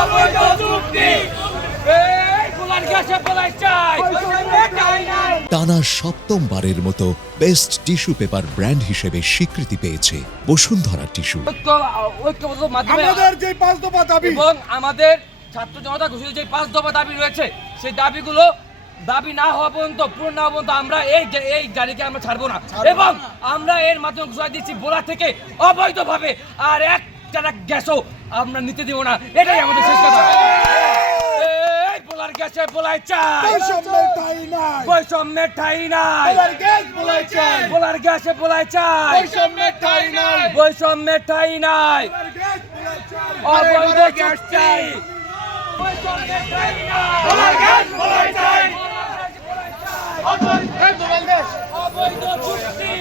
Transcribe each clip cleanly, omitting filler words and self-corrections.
অবৈধ চুক্তি টানা সপ্তমবারের মতো বেস্ট টিস্যু পেপার ব্র্যান্ড হিসেবে স্বীকৃতি পেয়েছে বসুন্ধরা টিস্যু। আমাদের যে 5 দফা দাবি এবং আমাদের ছাত্র জনতা ঘোষিত যে 5 দফা দাবি রয়েছে, সেই দাবিগুলো দাবি না হওয়া পর্যন্ত পূর্ণ না হওয়া পর্যন্ত আমরা এই গাড়িকে আমরা ছাড়বো না। এবং আমরা এর মাধ্যমে ঘোষণা দিচ্ছি বোলা থেকে অবৈধভাবে আর এক টাকা গ্যাসও আমরা নিতে দেব না। এটাই আমাদের শেষ কথা। এই বোলার গ্যাসে বোলাই চাই, বৈষম্যের ঠাঁই নাই। বোলার গ্যাসে বোলাই চাই, বৈষম্যের ঠাঁই নাই। অবৈধ চুক্তি, বৈষম্যের ঠাঁই নাই। অবৈধ চুক্তি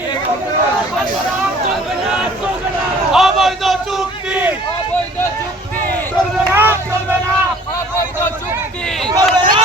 চলবে না, চলবে না। অবৈধ চুক্তি অবৈধ চুক্তি চলবে না, চলবে না, অবৈধ চুক্তি চলবে না।